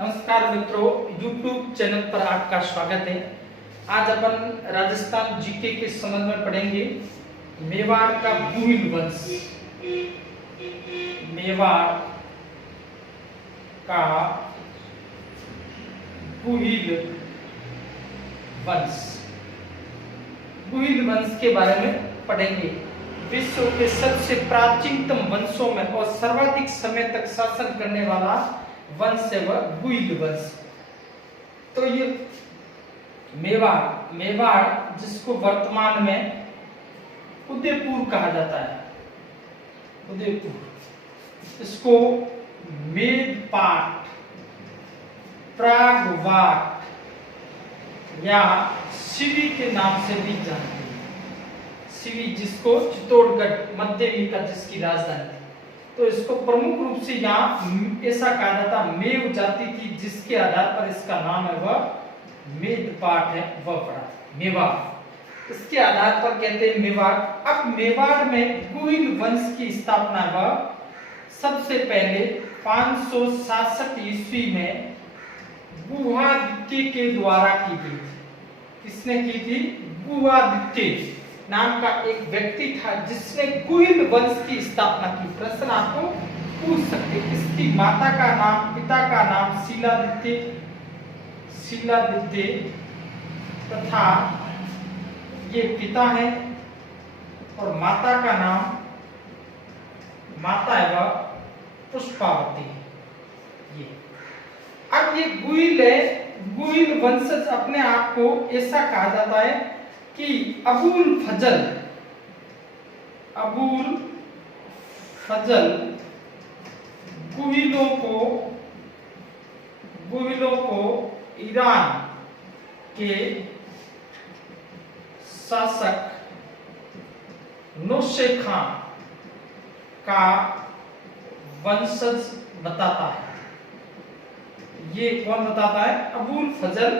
नमस्कार मित्रों, YouTube channel पर आपका स्वागत है। आज अपन राजस्थान जीके के संबंध में पढ़ेंगे मेवाड़ का गुहिल वंश। मेवाड़ का गुहिल वंश। गुहिल वंश के बारे में पढ़ेंगे। विश्व के सबसे प्राचीनतम वंशों में और सर्वाधिक समय तक शासन करने वाला वंश है वह गुहिल वंश। तो ये मेवाड़ जिसको वर्तमान में उदयपुर कहा जाता है, उदयपुर, इसको मेदपाट, प्रागवाट या शिवी के नाम से भी जानते हैं। शिवी जिसको चित्तौड़गढ़ मध्ययुग का जिसकी राजधानी थी, तो इसको प्रमुख रूप से यहाँ ऐसा कहा जाता, मेव जाति थी जिसके आधार पर इसका नाम है वह मेदपाट है, वह पड़ा मेवाड़। इसके आधार पर कहते हैं मेवाड़। अब मेवाड़ में गुहिल वंश की स्थापना वह सबसे पहले 566 ईस्वी में गुहादित्य के द्वारा की गई थी। किसने की थी? गुहादित्य नाम का एक व्यक्ति था जिसने गुहिल वंश की स्थापना की। प्रश्न आपको पूछ सकते, इसकी माता का नाम, पिता का नाम शीलादित्य तथा ये पिता है और माता का नाम, माता है वह पुष्पावती। ये अब ये गुहिल है, गुहिल वंशज अपने आप को ऐसा कहा जाता है कि अबुल फजल गुहिलों को ईरान के शासक नौशे खां का वंशज बताता है। ये कौन बताता है? अबुल फजल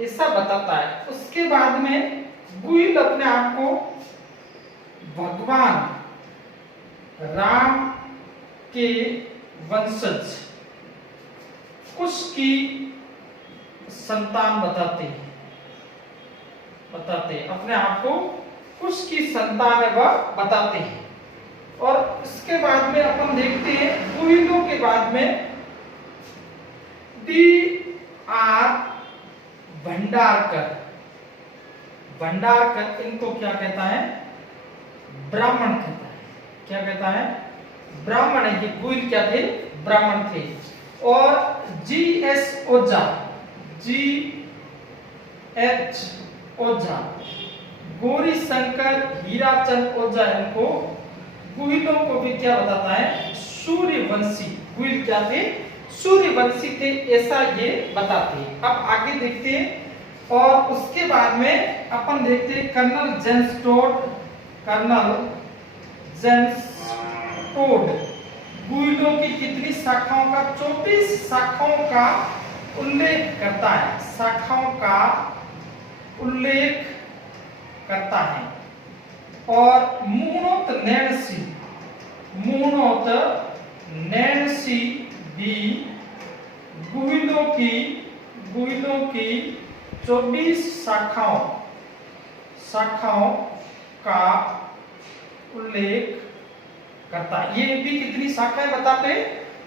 ऐसा बताता है। उसके बाद में गुहिल अपने आप को भगवान राम के वंशज कुश की संतान बताते हैं अपने आप को कुश की संतान है वह बताते हैं। और इसके बाद में अपन देखते हैं गुहिलों के बाद में D.R. भंडारकर इनको क्या कहता है? ब्राह्मण कहता है। क्या कहता है? ब्राह्मण है। ये गुहिल क्या थे? ब्राह्मण थे। और G.S. ओझा, गौरी शंकर हीराचंद ओझा इनको गुहिलों को भी क्या बताता है? सूर्यवंशी। गुहिल क्या थे? सूर्यवंशी थे, ऐसा ये बताते हैं। अब आगे देखते हैं। और उसके बाद में अपन देखते हैं कर्नल जेम्स टोड गुहिलों की कितनी शाखाओं का? 24 शाखाओं का उल्लेख करता है। शाखाओं का उल्लेख करता है। और मूणोत नैणसी भी गुहिलों की 24 शाखाओं का उल्लेख करता है। ये भी कितनी शाखाएं बताते हैं?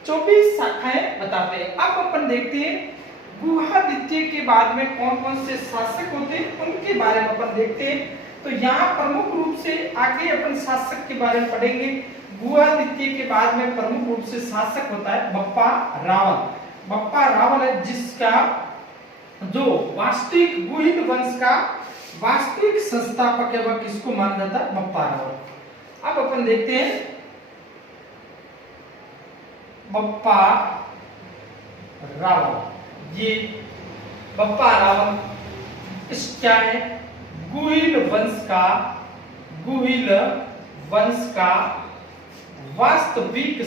24 शाखाएं बताते हैं। अब अपन देखते हैं गुहादित्य के बाद में कौन कौन से शासक होते हैं, उनके बारे में अपन देखते हैं। तो यहाँ प्रमुख रूप से आगे अपन शासक के बारे में पढ़ेंगे। गुहादित्य के बाद में प्रमुख रूप से शासक होता है बप्पा रावल है, जिसका जो वास्तविक गुहिल वंश का वास्तविक संस्थापक है वह किसको माना जाता है? बप्पा रावल। अब अपन देखते हैं बप्पा रावल। ये बप्पा रावल इस क्या है? गुहिल वंश का वास्तविक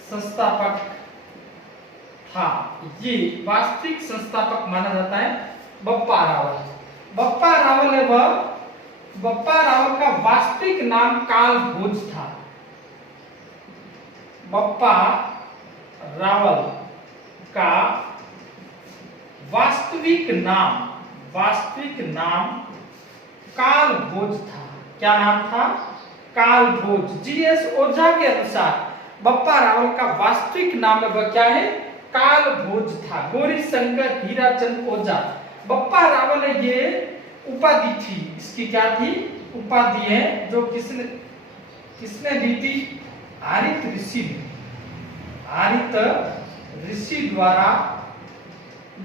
संस्थापक था। ये वास्तविक संस्थापक माना जाता है बप्पा रावल। बप्पा रावल का वास्तविक नाम काल भोज था। बप्पा रावल का वास्तविक नाम काल भोज था। क्या नाम था? काल भोज। जीएस ओझा के अनुसार बप्पा रावल का वास्तविक नाम वह क्या है? काल भोज था। गौरी शंकर हीराचंद ओझा। बप्पा रावल ये उपाधि थी, इसकी क्या थी? उपाधि है, जो किसने दी थी? आरित ऋषि द्वारा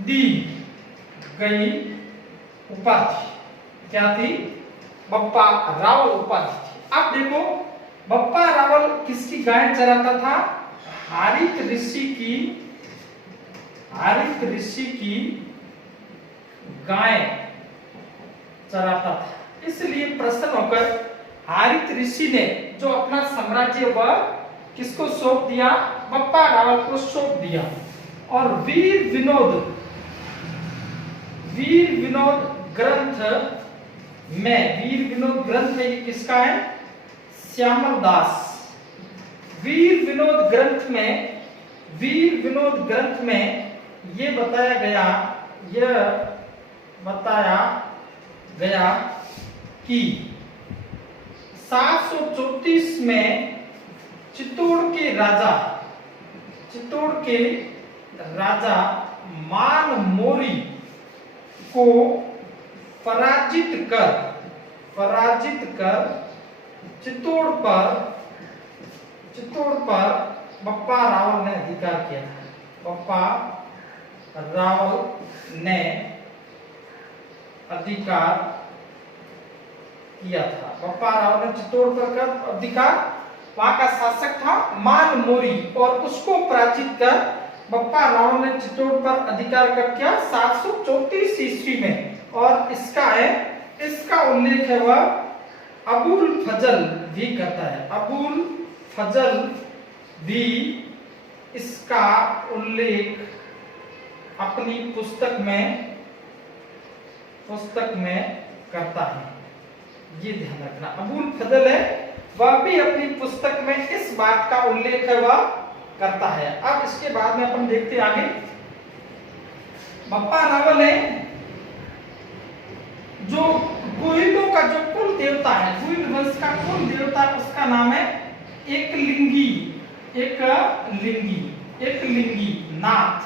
दी गई उपाधि क्या थी? बप्पा रावल उपाधि थी। अब देखो, बप्पा रावल किसकी गाय चराता था? हारित ऋषि की गाय चराता था। इसलिए प्रसन्न होकर हारित ऋषि ने जो अपना साम्राज्य वह किसको सौंप दिया? बप्पा रावल को सौंप दिया। और वीर विनोद ग्रंथ है, ये किसका है? श्यामल दास। वीर विनोद ग्रंथ में ये बताया गया कि 734 में चित्तौड़ के राजा मान मोरी को पराजित कर चित्तौड़ पर बप्पा रावल ने अधिकार किया था। बप्पा रावल ने अधिकार किया था। बप्पा रावल ने चित्तौड़ पर अधिकार, वहां का शासक था मान मोरी, और उसको पराजित कर बप्पा रावल ने चित्तौड़ पर अधिकार कब किया? 734 ईस्वी में। और इसका उल्लेख है वह अबुल फजल भी करता है। अबुल फजल भी इसका उल्लेख अपनी पुस्तक में करता है। ये ध्यान रखना, अबुल फजल है, वह भी अपनी पुस्तक में इस बात का उल्लेख है वह करता है। अब इसके बाद में अपन देखते आगे। बप्पा रावल है जो गोइलों का जो कुल देवता है, गोइल वंश का कुल देवता, उसका नाम है एकलिंगी नाथ।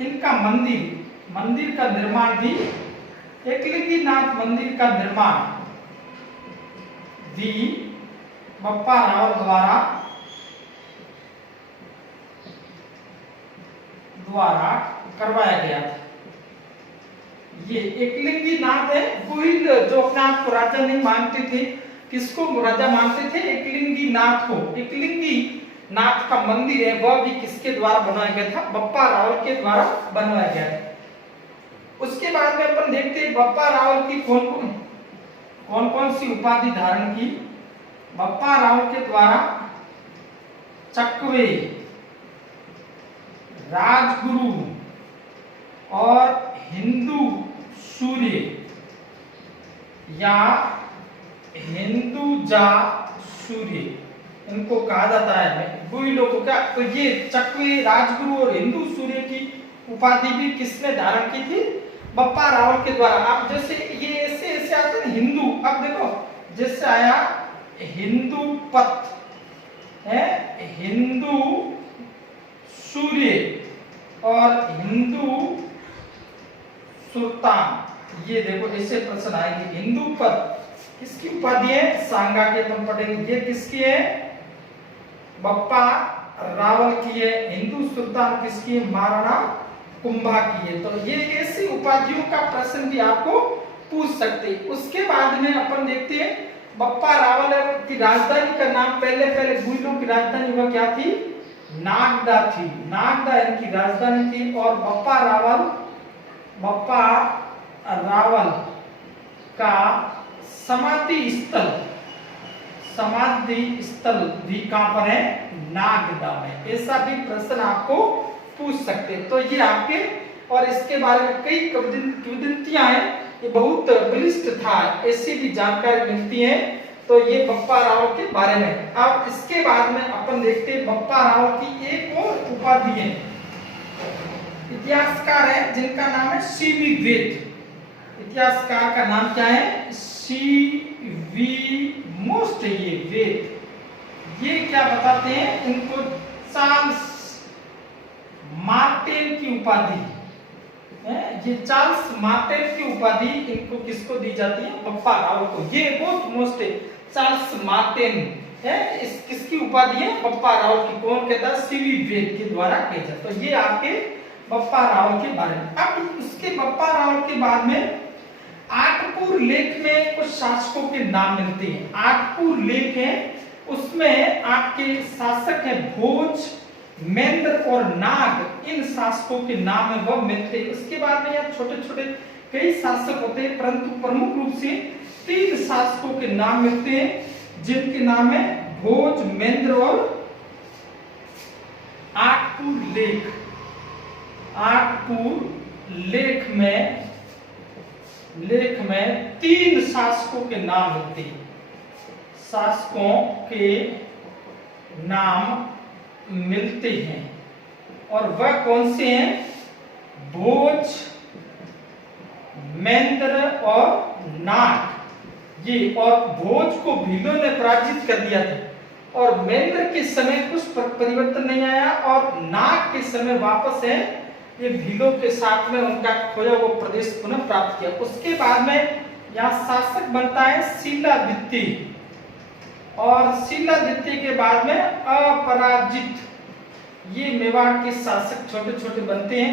इनका मंदिर का निर्माण भी, एकलिंगी नाथ मंदिर का निर्माण भी बप्पा रावल द्वारा करवाया गया था। ये एकलिंगी नाथ है। गोहिल जो अपने आप को राजा नहीं मानते थे, किसको राजा मानते थे? एकलिंगी नाथ को। एकलिंगी नाथ का मंदिर है, वह भी किसके द्वारा बनाया गया था? बप्पा रावल के द्वारा बनवाया गया था। उसके बाद में अपन देखते हैं बप्पा रावल की कौन सी उपाधि धारण की। बप्पा रावल के द्वारा चकवे, राजगुरु और हिंदू सूर्य या हिंदूजा सूर्य इनको कहा जाता है। गोइलों को क्या? तो ये चकवे, राजगुरु और हिंदू सूर्य की उपाधि भी किसने धारण की थी? बप्पा रावल के द्वारा। आप जैसे ये ऐसे आते हैं हिंदू, अब देखो जैसे आया हिंदू पथ है, हिंदू सूर्य और हिंदू सुल्तान, ये देखो ऐसे प्रश्न आएंगे। हिंदू पथ किसकी उपाधि है? सांगा की अपन पढ़ेंगे। ये किसकी है? बप्पा रावल की है। हिंदू सुल्तान किसकी है? महाराणा कुंभा की है। तो ये ऐसी उपाधियों का प्रश्न भी आपको पूछ सकते हैं। उसके बाद में अपन देखते हैं बप्पा रावल की राजधानी का नाम, पहले गोइलों की राजधानी वह क्या थी? नागदा थी। नागदा इनकी राजधानी थी। और बप्पा रावल का समाधि स्थल भी कहां पर है? नागदा में। ऐसा भी प्रश्न आपको पूछ सकते हैं। तो ये आपके, और इसके बारे में कई किंवदंतियां हैं, ये बहुत बलिष्ठ था, ऐसी भी जानकारी मिलती है। तो ये बप्पा राव के बारे में। अब इसके बाद में अपन देखते हैं बप्पा राव की एक और उपाधि है, इतिहासकार है जिनका नाम है सीवी वेद। इतिहासकार का नाम क्या है? सीवी मोस्ट ये वेद। ये क्या बताते हैं? इनको चार्ल्स मार्टिन की उपाधि है। ये चार्ल्स मार्टिन की उपाधि इनको किसको दी जाती है? बप्पा राव को। ये बहुत मोस्ट है, चार्ल्स मार्टिन है, इस किसकी उपाधि है? बप्पा राव की। कौन कहता है? सीवी वेद के द्वारा कही जाता है। तो ये आपके बप्पा राव के बारे में। अब उसके बप्पा राव के बाद में आठपुर लेख में कुछ शासकों के नाम मिलते हैं। आठपुर लेख है, उसमें आपके शासक है भोज, मेंद्र और नाग, इन शासकों के नाम है वह मिलते हैं। उसके बाद में यहाँ छोटे छोटे कई शासक होते हैं, परंतु प्रमुख रूप से 3 शासकों के नाम मिलते हैं जिनके नाम है भोज, मेंद्र और आठपुर लेख। आठपुर लेख में 3 शासकों के नाम मिलते हैं। शासकों के नाम मिलते हैं और वह कौन से हैं? भोज, मेंद्र और नाग। ये और भोज को भीलों ने पराजित कर दिया था और मेंद्र के समय कुछ परिवर्तन नहीं आया और नाग के समय वापस है ये भीलों के साथ में उनका खोया वो प्रदेश पुनः प्राप्त किया। उसके बाद में यहाँ शासक बनता है शिलादित्य और शिलादित्य के बाद में अपराजित। ये मेवाड़ के शासक छोटे छोटे बनते हैं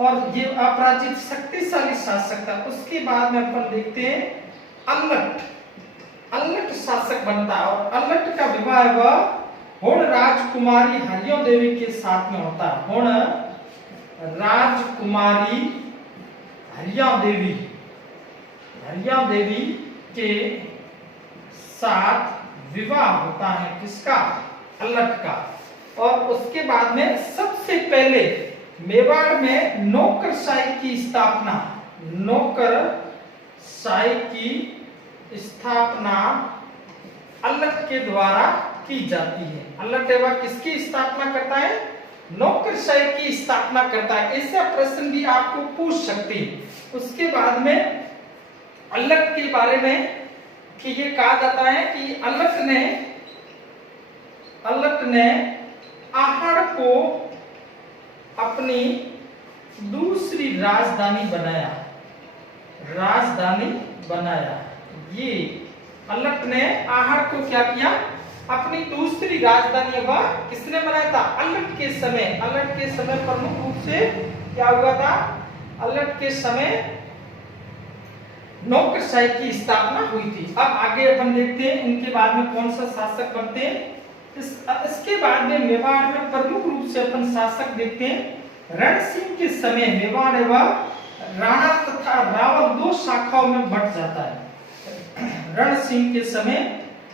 और ये अपराजित शक्तिशाली शासक था। उसके बाद में अपन देखते हैं अल्लट शासक बनता है और अल्लट का विवाह वह होड़ राजकुमारी हरियो देवी के साथ में होता है। होड़ राजकुमारी हरिया देवी के साथ विवाह होता है किसका? अल्लट का। और उसके बाद में सबसे पहले मेवाड़ में नौकरशाही की स्थापना अल्लट के द्वारा की जाती है। अल्लट एवं किसकी स्थापना करता है? नौकरशाही की स्थापना करता है। ऐसा प्रश्न भी आपको पूछ सकते हैं। उसके बाद में अल्लट के बारे में कि ये कहा जाता है कि अल्लट ने आहड़ को अपनी दूसरी राजधानी बनाया। ये अल्लट ने आहड़ को क्या किया? अपनी दूसरी राजधानी वह किसने बनाया था? अल्लट के समय प्रमुख रूप से क्या हुआ था? अल्लट के समय नौकरशाही की स्थापना हुई थी। अब आगे अपन देखते हैं इनके बाद में कौन सा शासक बनते हैं। इसके बाद में मेवाड़ में प्रमुख रूप से अपन शासक देखते हैं। रण सिंह के समय मेवाड़ एवं राणा तथा रावल 2 शाखाओं में बंट जाता है। रण सिंह के समय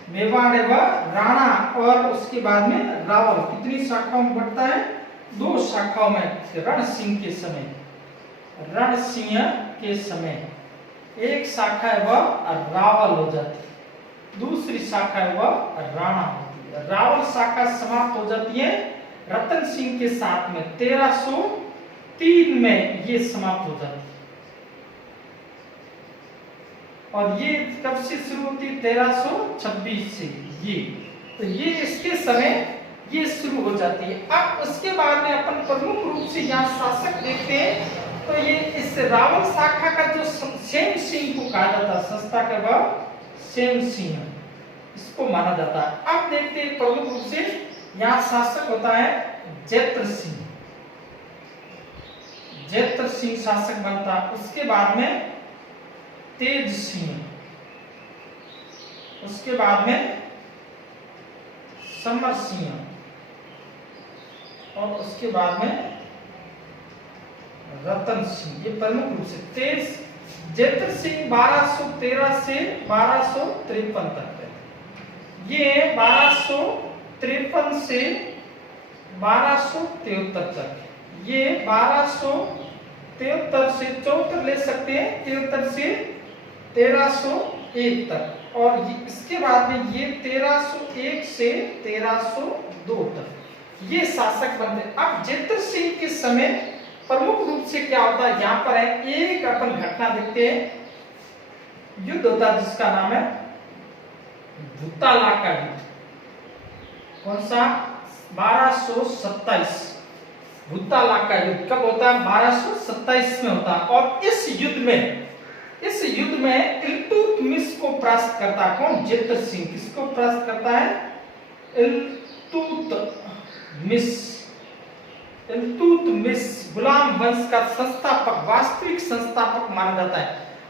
मेवाड़ एवं राणा और उसके बाद में रावल कितनी शाखाओं में बंटता है? 2 शाखाओं में। रण सिंह के समय एक शाखा है वह रावल हो जाती है, दूसरी शाखा है वह राणा होती है। रावल शाखा समाप्त हो जाती है रतन सिंह के साथ में 1303 में ये समाप्त हो जाती है। और ये कब से शुरू होती है? 1326 से। ये इसके समय ये शुरू हो जाती है। अब उसके बाद में अपन प्रमुख रूप से यहाँ शासक देखते हैं तो ये इस रावल शाखा का जो सेम सिंह को कहा जाता है, सस्ता का वह सेम सिंह इसको माना जाता है। अब देखते हैं प्रमुख रूप से यहाँ शासक होता है जैत्र सिंह शासक बनता है। उसके बाद में तेज सिंह, उसके बाद में समर सिंह और उसके बाद में रतन सिंह। ये प्रमुख रूप से जैत्र सिंह 1213 से 1253 तक है। ये 1253 से 1273 तक है। ये 1273 से 74 ले सकते हैं, 73 से 1301 तक। और इसके बाद में ये 1301 से 1302 तक ये शासक बनते। अब जेतर सिंह के समय प्रमुख रूप से क्या होता है, यहाँ पर है एक अपन घटना देखते हैं, युद्ध होता है जिसका नाम है भूताला का युद्ध। कौन सा? 1227 भूताला का युद्ध कब होता है? 1227 में होता है। और इस युद्ध में इल्तुतमिश को परास्त करता है। कौन? जेतर सिंह। किसको परास्त करता है? इल्तुतमिश गुलाम वंश का संस्थापक, वास्तविक संस्थापक माना जाता है।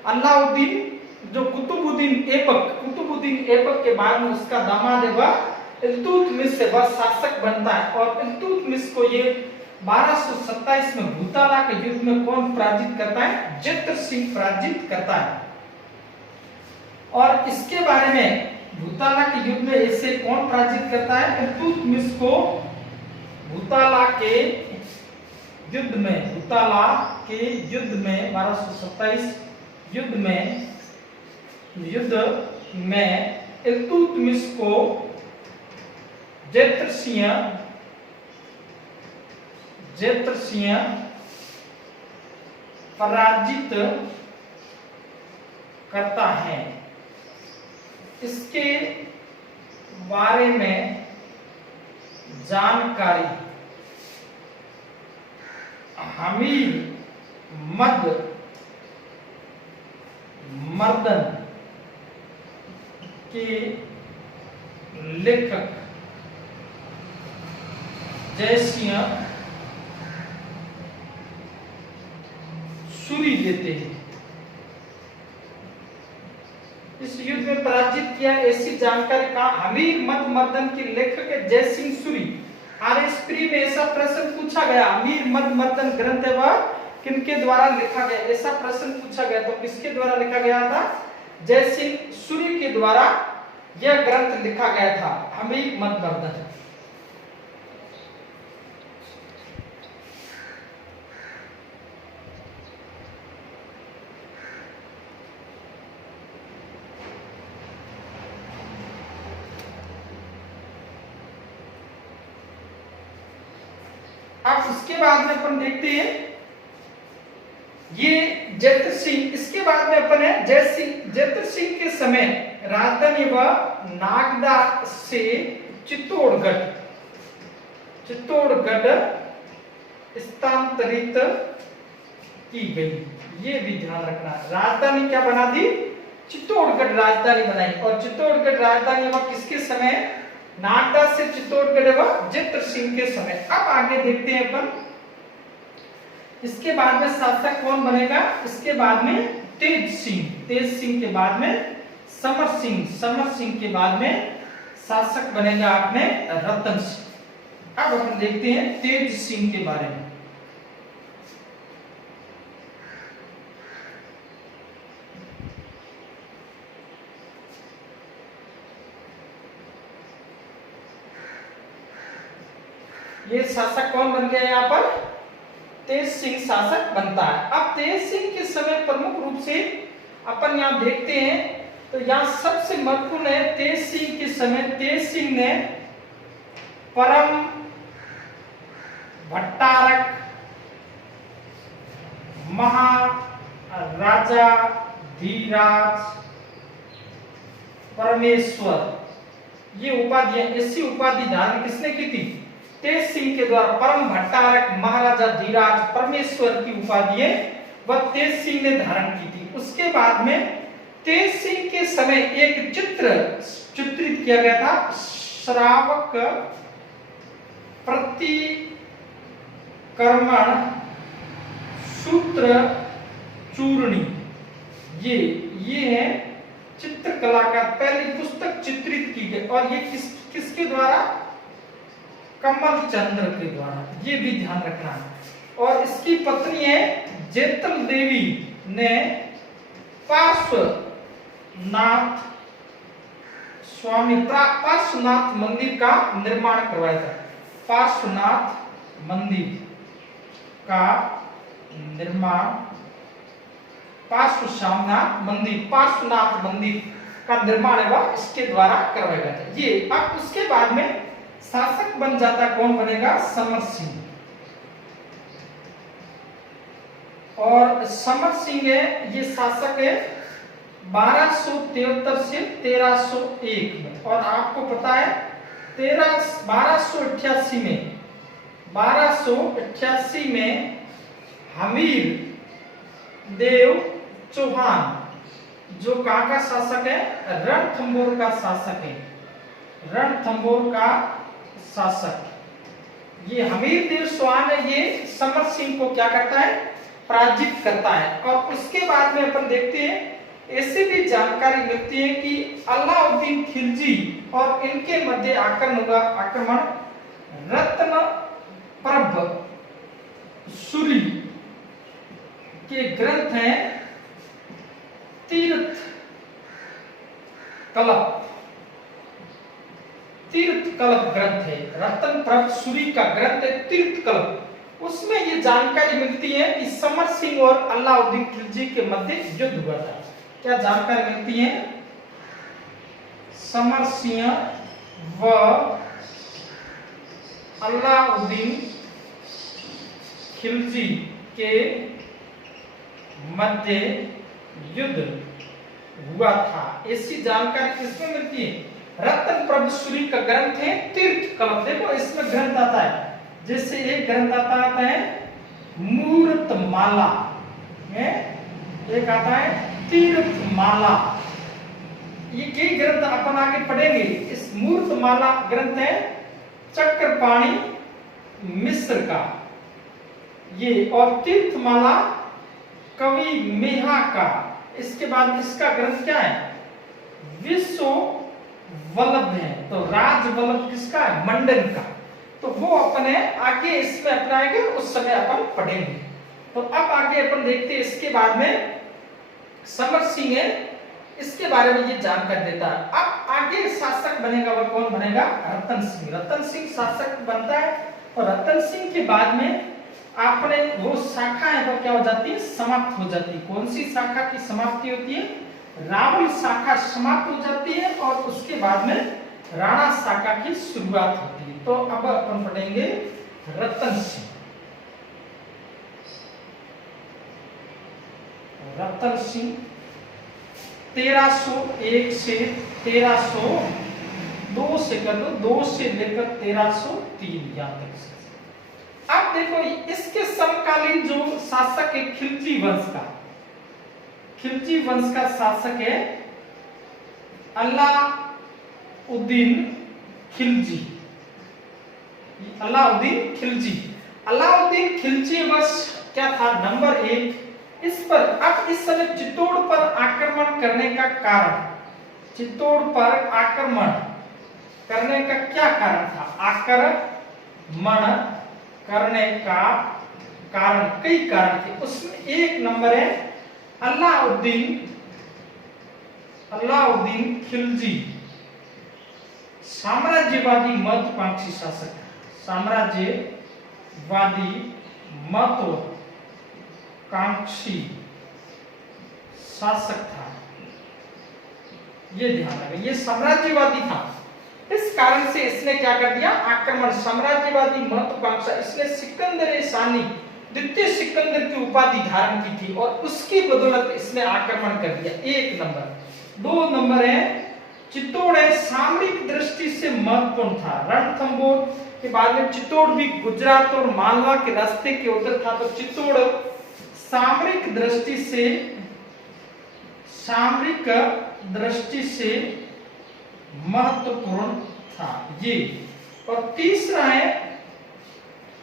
अलाउद्दीन जो कुतुबुद्दीन ऐबक के बाद में उसका दामाद है वह इल्तुतमिश से वह शासक बनता है। और इल्तुतमिश को ये 1227 में भूताला के युद्ध में कौन पराजित करता है? जेतर सिंह पराजित करता है। और इसके बारे में भूताला के युद्ध में इसे कौन पराजित करता है? इल्तुतमिश को भूताला के युद्ध में 1227 युद्ध में इल्तुतमिश को जेतर सिंह पराजित करता है। इसके बारे में जानकारी हमीर मर्दन के लेखक जयसिंह सूरी देते हैं। इस युद्ध में पराजित किया ऐसी जानकारी का हमीर मर्दन के लेखक है जयसिंह सूरी। आरएस प्री में ऐसा प्रश्न पूछा गया, हमीर मर्दन ग्रंथ है वह किनके द्वारा लिखा गया? ऐसा प्रश्न पूछा गया तो किसके द्वारा लिखा गया था? जयसिंह सूरी के द्वारा यह ग्रंथ लिखा गया था, हमीर मर्दन। अब उसके बाद में अपन देखते हैं ये जेतर सिंह। इसके बाद में अपन है जेतर सिंह के समय राजधानी व नागदा से चित्तौड़गढ़ स्थानांतरित की गई। ये भी ध्यान रखना। राजधानी क्या बना दी? चित्तौड़गढ़ राजधानी बनाई। और चित्तौड़गढ़ राजधानी वह किसके समय? नागदा से चित्तौड़गढ़ व जेतर सिंह के समय। अब आगे देखते हैं अपन इसके बाद में शासक कौन बनेगा? इसके बाद में तेज सिंह के बाद में समर सिंह के बाद में शासक बनेगा अपने रतन सिंह। अब अपन देखते हैं तेज सिंह के बारे में। ये शासक कौन बन गया? यहाँ पर तेज सिंह शासक बनता है। अब तेज सिंह के समय प्रमुख रूप से अपन यहाँ देखते हैं तो यहाँ सबसे महत्वपूर्ण है तेज सिंह के समय तेज सिंह ने परम भट्टारक महाराजा धीराज परमेश्वर ये उपाधियां, ऐसी उपाधि धारण किसने की थी? तेज सिंह के द्वारा। परम भट्टारक महाराजा धीराज परमेश्वर की उपाधि वह तेज सिंह ने धारण की थी। उसके बाद में तेज सिंह के समय एक चित्रित किया गया था, श्रावक प्रतिक्रमण सूत्र चूर्णी। ये है चित्रकला का पहली पुस्तक चित्रित की गई। और ये किसके द्वारा? कमल चंद्र के द्वारा। ये भी ध्यान रखना है। और इसकी पत्नी है जेतल देवी ने पार्श्वनाथ मंदिर का निर्माण करवाया था। पार्श्वनाथ मंदिर का निर्माण, पार्श्वनाथ मंदिर का निर्माण वह इसके द्वारा करवाया गया था। ये अब उसके बाद में शासक बन जाता, कौन बनेगा? समर सिंह। और समर सिंह है ये शासक है 1273 से 1301 में। और आपको पता है 1288 में हमीर देव चौहान, जो कहाँ का शासक है? रणथंभौर का शासक है, रणथंभौर का शासक। ये हमीर देव चौहान है, ये समर सिंह को क्या करता है? पराजित करता है। और उसके बाद में अपन देखते हैं ऐसी भी जानकारी मिलती है कि अलाउद्दीन खिलजी और इनके मध्य आक्रमण रत्न प्रभ सूरी के ग्रंथ हैं तीर्थ कल्प ग्रंथ है। रत्न प्रभ सूरी का ग्रंथ है तीर्थ कल्प। उसमें ये जानकारी मिलती है कि समर सिंह और अलाउद्दीन खिलजी के मध्य युद्ध हुआ था। क्या जानकारी मिलती है? समर सिंह व अलाउद्दीन खिलजी के मध्य युद्ध हुआ था, ऐसी जानकारी किसमें मिलती है? रत्न प्रभ सूरी का ग्रंथ है तीर्थ कल्प। देखो इसमें ग्रंथ आता है, जैसे एक ग्रंथ आता है मूर्तमाला, एक आता है तीर्थमाला। ये कई ग्रंथ अपन आगे पढ़ेंगे। इस मूर्तमाला ग्रंथ है चक्रपाणी मिश्र का ये, और तीर्थमाला कवि मेहा का। इसके बाद इसका ग्रंथ क्या है? विश्व वल्लभ है, तो राज वल्लभ किसका है? मंडन का। तो वो अपने आगे इसमें अपनाएंगे, उस समय अपन पढ़ेंगे। तो अब आगे अपन देखते हैं इसके बाद में समर सिंह है, इसके बारे में ये जानकारी देता है। अब आगे शासक बनेगा वह कौन बनेगा? रतन सिंह। रतन सिंह शासक बनता है और रतन सिंह के बाद में आपने वो शाखा है वो क्या हो जाती है? समाप्त हो जाती है। कौन सी शाखा की समाप्ति होती है? रावल शाखा समाप्त हो जाती है और उसके बाद में राणा शाखा की शुरुआत होती है। तो अब अपन पढ़ेंगे रतन सिंह। रतन सिंह 1301 से 1302 से कर लो, 2 से लेकर 1303 यहाँ तक। अब देखो इसके समकालीन जो शासक है खिलजी वंश का, खिलजी वंश का शासक है अलाउद्दीन खिलजी। अलाउद्दीन खिलजी, अलाउद्दीन खिलजी वंश क्या था? नंबर 1 इस पर। अब इस समय चित्तौड़ पर आक्रमण करने का कारण, चित्तौड़ पर आक्रमण करने का क्या कारण था? आक्रमण करने का कारण कई कारण थे, उसमें एक नंबर है अलाउद्दीन खिलजी साम्राज्यवादी महत्वाकांक्षी शासक, साम्राज्यवादी महत्वाकांक्षी शासक था। ये ध्यान रखें, ये साम्राज्यवादी था। इस कारण से इसने क्या कर दिया? आक्रमण, साम्राज्यवादी महत्वाकांक्षा। इसने सिकंदर सानी, द्वितीय सिकंदर की उपाधि धारण की थी और उसकी बदौलत इसने आक्रमण कर दिया। एक नंबर। 2 नंबर है चित्तौड़ है सामरिक दृष्टि से महत्वपूर्ण था। रणथंभौर के बाद में चित्तौड़ भी गुजरात और मालवा के रास्ते के उधर था, तो चित्तौड़ सामरिक दृष्टि से महत्वपूर्ण था ये। और तीसरा है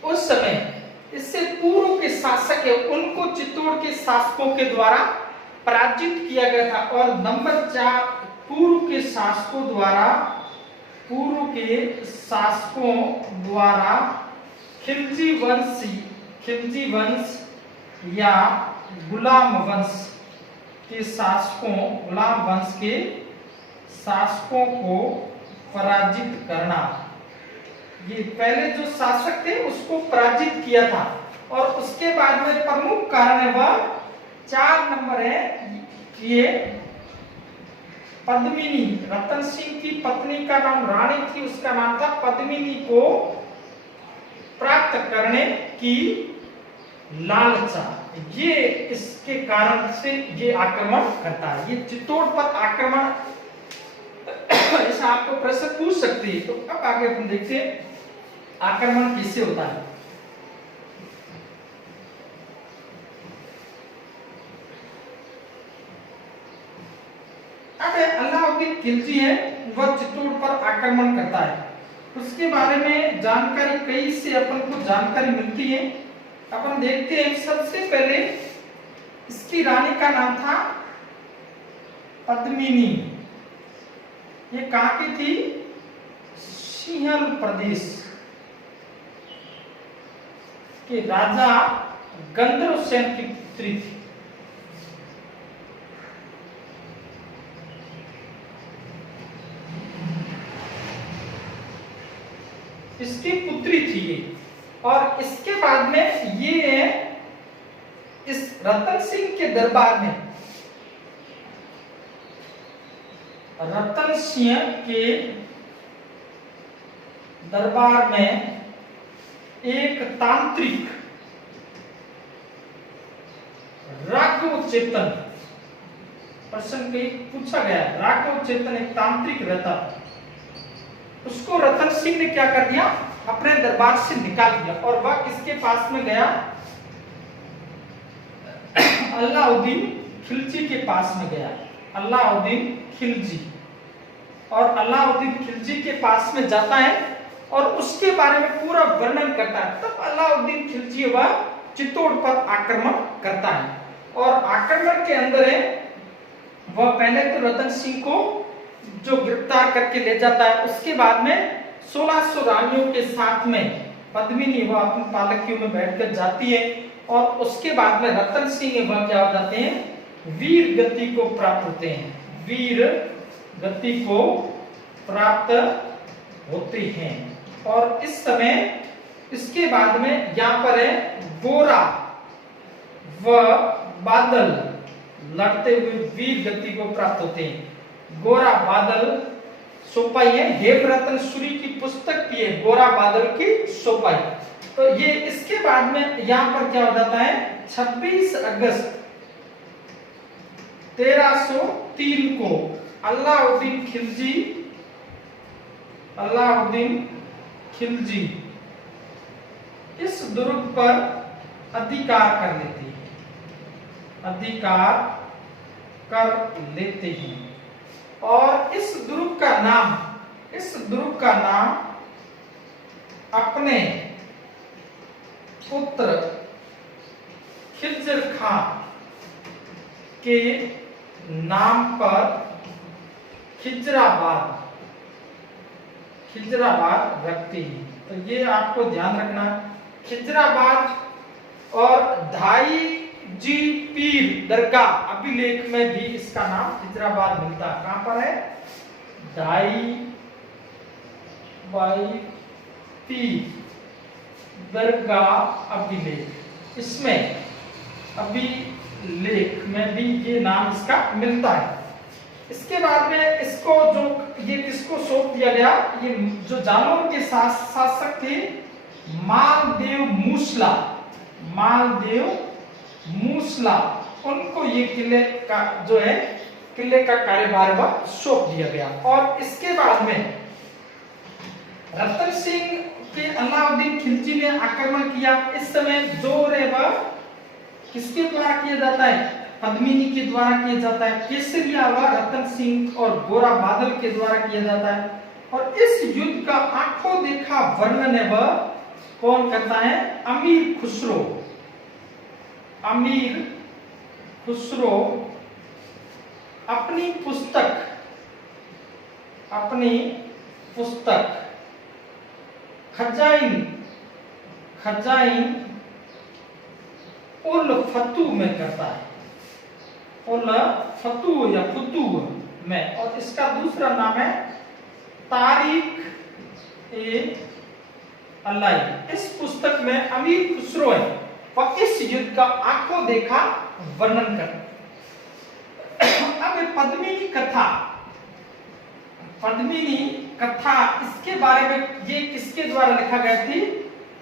उस समय इससे पूर्व के शासक है उनको चित्तौड़ के शासकों के द्वारा पराजित किया गया था। और नंबर 4 पूर्व के शासकों द्वारा खिलजी वंश या गुलाम वंश के शासकों को पराजित करना। ये पहले जो शासक थे उसको पराजित किया था। और उसके बाद में प्रमुख कारण है वह 4 नंबर है ये पद्मिनी, रतन सिंह की पत्नी का नाम रानी थी, उसका नाम था पद्मिनी को प्राप्त करने की लालसा, ये इसके कारण से ये आक्रमण करता है। ये चित्तौड़ पर आक्रमण ऐसा आपको प्रश्न पूछ सकती है। तो अब आगे हम देखते हैं आक्रमण कैसे होता है। अब अलाउद्दीन खिलजी है, वह चित्तौड़ पर आक्रमण करता है। उसके बारे में जानकारी कई से अपन को जानकारी मिलती है। अपन देखते हैं सबसे पहले इसकी रानी का नाम था पद्मिनी। ये कहां की थी? सिंहल प्रदेश के राजा गंधर्वसेन की पुत्री थी। इसकी पुत्री थी ये। और इसके बाद में ये इस रतन सिंह के दरबार में, रतन सिंह के दरबार में एक तांत्रिक राघव चेतन, प्रश्न कहीं पूछा गया, राघव चेतन एक तांत्रिक रहता, उसको रतन सिंह ने क्या कर दिया? अपने दरबार से निकाल दिया। और वह किसके पास में गया? अलाउद्दीन खिलजी के पास में गया। अलाउद्दीन खिलजी, और अलाउद्दीन खिलजी के पास में जाता है और उसके बारे में पूरा वर्णन करता है। तब अलाउद्दीन खिलजी वह चित्तौड़ पर आक्रमण करता है। और आक्रमण के अंदर है वह पहले तो रतन सिंह को जो गिरफ्तार करके ले जाता है, उसके बाद में 1600 रानियों के साथ में पद्मिनी वह अपनी पालकियों में बैठकर जाती है। और उसके बाद में रतन सिंह वह क्या हो जाते हैं? वीर गति को प्राप्त होते हैं, वीर गति को प्राप्त होते हैं। और इस समय इसके बाद में यहाँ पर है गोरा व बादल लड़ते हुए वीर गति को प्राप्त होते हैं। गोरा बादल सोपाई है, हेमरतन सूरी की पुस्तक की है, गोरा बादल की सोपाई। तो ये इसके बाद में यहाँ पर क्या हो जाता है? 26 अगस्त 1303 को अलाउद्दीन खिलजी इस दुर्ग पर अधिकार कर लेते हैं। और इस दुर्ग का नाम अपने पुत्र खिज्र खां के नाम पर खिजराबाद रखते हैं। तो ये आपको ध्यान रखना, खिजराबाद। और धाई जी पीर दरगाह अभिलेख में भी इसका नाम खिजराबाद मिलता है। कहां पर है? धाई बाई पीर दरगाह अभिलेख, इसमें अभिलेख में भी ये नाम इसका मिलता है। इसके बाद में इसको जो ये किसको सौंप दिया गया? ये जो जालौर के शासक थे मालदेव मूसला, उनको ये किले का कार्यभार सौंप दिया गया। और इसके बाद में रतन सिंह के अलाउद्दीन खिलजी ने आक्रमण किया। इस समय जोर है वह किसके द्वारा किया जाता है? पद्मिनी के द्वारा किया जाता है। केसरिया व रतन सिंह और गोरा बादल के द्वारा किया जाता है। और इस युद्ध का आंखों देखा वर्णन है वह कौन करता है? अमीर खुसरो अपनी पुस्तक खजाइन उल फतू में करता है, उल फतू या फुतू में। और इसका दूसरा नाम है तारीख ए अलाई। इस पुस्तक में अमीर खुसरो है और इस युद्ध का आंखों देखा वर्णन कर। अब पद्मिनी कथा पद्मिनी कथा, इसके बारे में ये किसके द्वारा लिखा गया थी?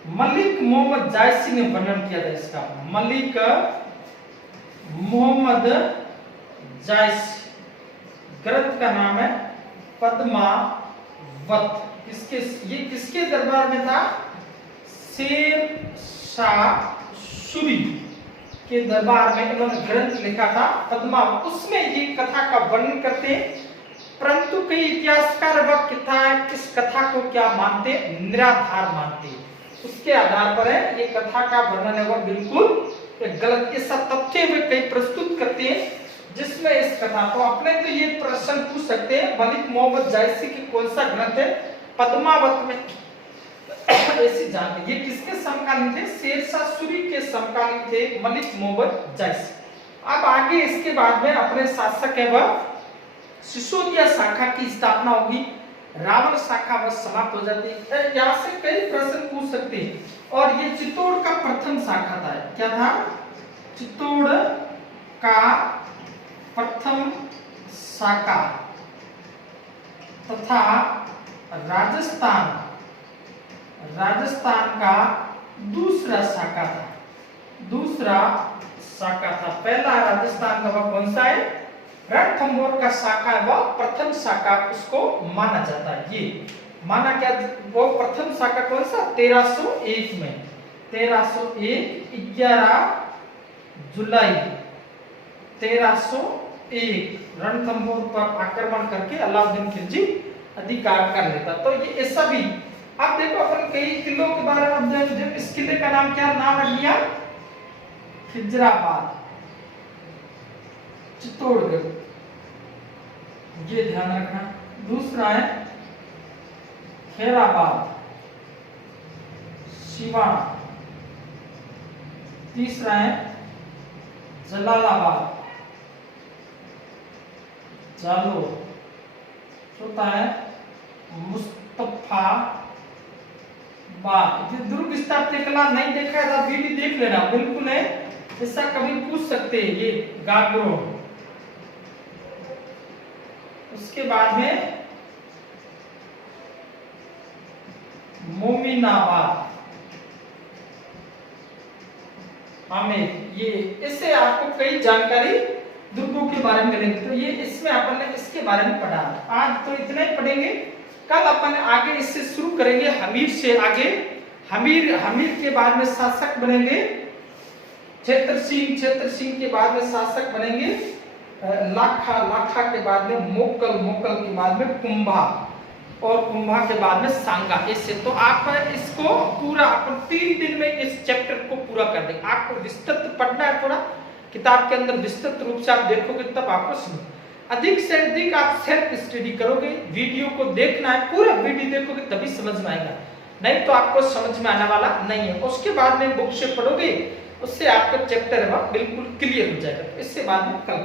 मलिक मोहम्मद जायसी ने वर्णन किया था इसका। मलिक मोहम्मद जायसी, ग्रंथ का नाम है पद्मावत। ये किसके दरबार में था? शेर शाह सूरी के दरबार में इन्होंने ग्रंथ लिखा था पद्मावत। उसमें ये कथा का वर्णन करते हैं, परंतु कई इतिहासकार वह इस कथा को क्या मानते? निराधार मानते। उसके आधार पर है ये कथा का वर्णन है वह बिल्कुल गलत, ऐसा तथ्य वे कई प्रस्तुत करते हैं जिसमें इस कथा को अपने तो ये प्रश्न पूछ सकते हैं मलिक मोहम्मद जायसी की कौन सा ग्रंथ है पद्मावत में ऐसी जानकारी। ये किसके समकालीन थे? शेरशाह सूरी के समकालीन थे मलिक मोहम्मद जायसी। अब आगे इसके बाद में अपने शासक है वह सिसोदिया शाखा की स्थापना होगी, रावण शाखा वह समाप्त हो जाती है। यहाँ से कई प्रश्न पूछ सकते हैं। और ये चित्तौड़ का प्रथम शाखा था। क्या था? चित्तौड़ का प्रथम शाखा तथा राजस्थान का दूसरा शाखा था। पहला राजस्थान का वह कौन सा है? रणथंभौर का शाखा है वह प्रथम शाखा उसको माना जाता है। ये माना क्या? वो प्रथम शाखा कौन सा? 1301 में 11 जुलाई 1301 रणथंभौर पर आक्रमण करके अलाउद्दीन खिलजी अधिकार कर लेता। तो ये ऐसा भी अब देखो अपन कई किलों के बारे में अध्ययन, इस किले का नाम क्या नाम रख लिया? खिजराबाद, चित्तौड़गढ़, ये ध्यान रखना। दूसरा है खैराबाद, सिवान। तीसरा है जलालाबाद, जालोर। चौथा है मुस्तफाबाद। दुर्ग स्थापत्य कला नहीं देखा है तो वीडियो देख लेना, बिल्कुल है, ऐसा कभी पूछ सकते हैं। ये गागरो। उसके बाद में मोमिनाबाद, आमेर। ये इससे आपको कई जानकारी दुर्गों के बारे में मिलेंगे। तो ये इसमें अपन ने इसके बारे में पढ़ा। आज तो इतना ही पढ़ेंगे, कल अपन आगे इससे शुरू करेंगे हमीर से आगे। हमीर के बाद में शासक बनेंगे क्षेत्र सिंह के बाद में शासक बनेंगे लाखा के बाद में मोकल के बाद में कुंभा और कुंभा के बाद में सांगा। इससे तो आप इसको पूरा अपन 3 दिन में इस चैप्टर को पूरा कर देंगे। आपको विस्तृत पढ़ना है, थोड़ा किताब के अंदर विस्तृत रूप से आप देखोगे तब आपको समझ, अधिक से अधिक आप सेल्फ स्टडी करोगे, वीडियो को देखना है, पूरा वीडियो देखोगे तभी समझ में आएगा, नहीं तो आपको समझ में आने वाला नहीं है। उसके बाद में बुक से पढ़ोगे, उससे आपका चैप्टर है बिल्कुल क्लियर हो जाएगा। इससे बाद में कल